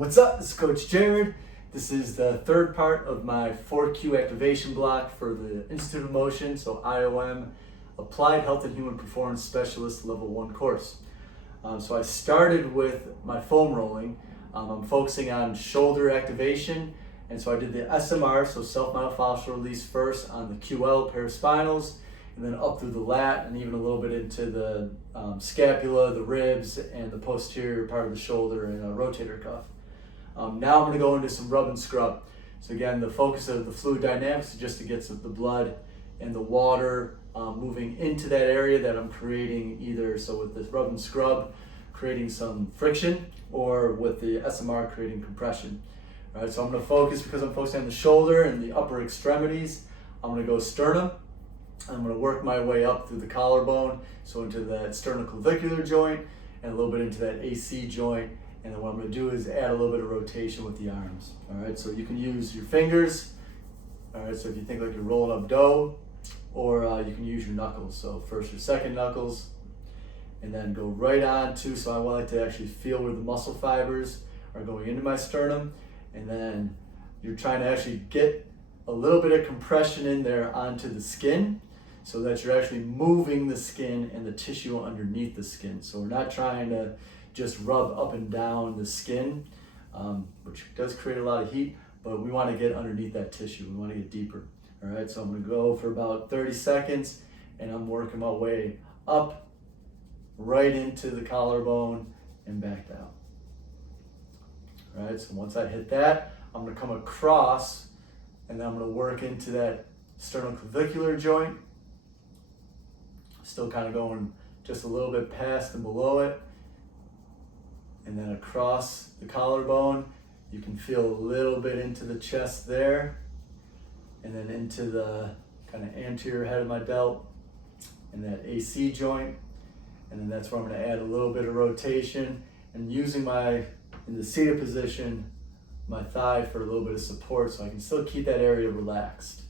What's up? This is Coach Jared. This is the third part of my 4Q activation block for the Institute of Motion, so IOM, Applied Health and Human Performance Specialist Level 1 course. So I started with my foam rolling. I'm focusing on shoulder activation, and so I did the SMR, so self-myofascial release first on the QL paraspinals, and then up through the lat and even a little bit into the scapula, the ribs, and the posterior part of the shoulder and a rotator cuff. Now I'm going to go into some rub and scrub. So again, the focus of the fluid dynamics is just to get the blood and the water moving into that area that I'm creating, either so with this rub and scrub creating some friction, or with the SMR creating compression. All right, so I'm going to focus, because I'm focusing on the shoulder and the upper extremities, I'm going to go sternum. I'm going to work my way up through the collarbone, so into that sternoclavicular joint and a little bit into that AC joint. And then what I'm going to do is add a little bit of rotation with the arms. All right, so you can use your fingers. All right, so if you think like you're rolling up dough, or you can use your knuckles. So first your second knuckles, and then go right on to, so I like to actually feel where the muscle fibers are going into my sternum. And then you're trying to actually get a little bit of compression in there onto the skin, so that you're actually moving the skin and the tissue underneath the skin. So we're not trying to just rub up and down the skin, which does create a lot of heat, but we want to get underneath that tissue. We want to get deeper. All right, so I'm going to go for about 30 seconds, and I'm working my way up, right into the collarbone and back down. All right, so once I hit that, I'm going to come across, and then I'm going to work into that sternoclavicular joint, still kind of going just a little bit past and below it. And then across the collarbone, you can feel a little bit into the chest there, and then into the kind of anterior head of my delt and that AC joint. And then that's where I'm going to add a little bit of rotation, and using in the seated position, my thigh for a little bit of support, so I can still keep that area relaxed.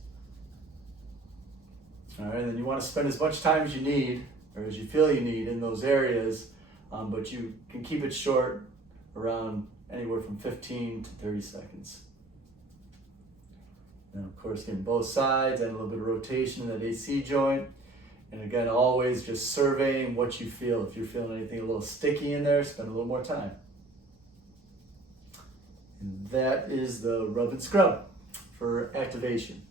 All right, and then you want to spend as much time as you need, or as you feel you need, in those areas. But you can keep it short, around anywhere from 15 to 30 seconds. And of course, getting both sides and a little bit of rotation in that AC joint. And again, always just surveying what you feel. If you're feeling anything a little sticky in there, spend a little more time. And that is the rub and scrub for activation.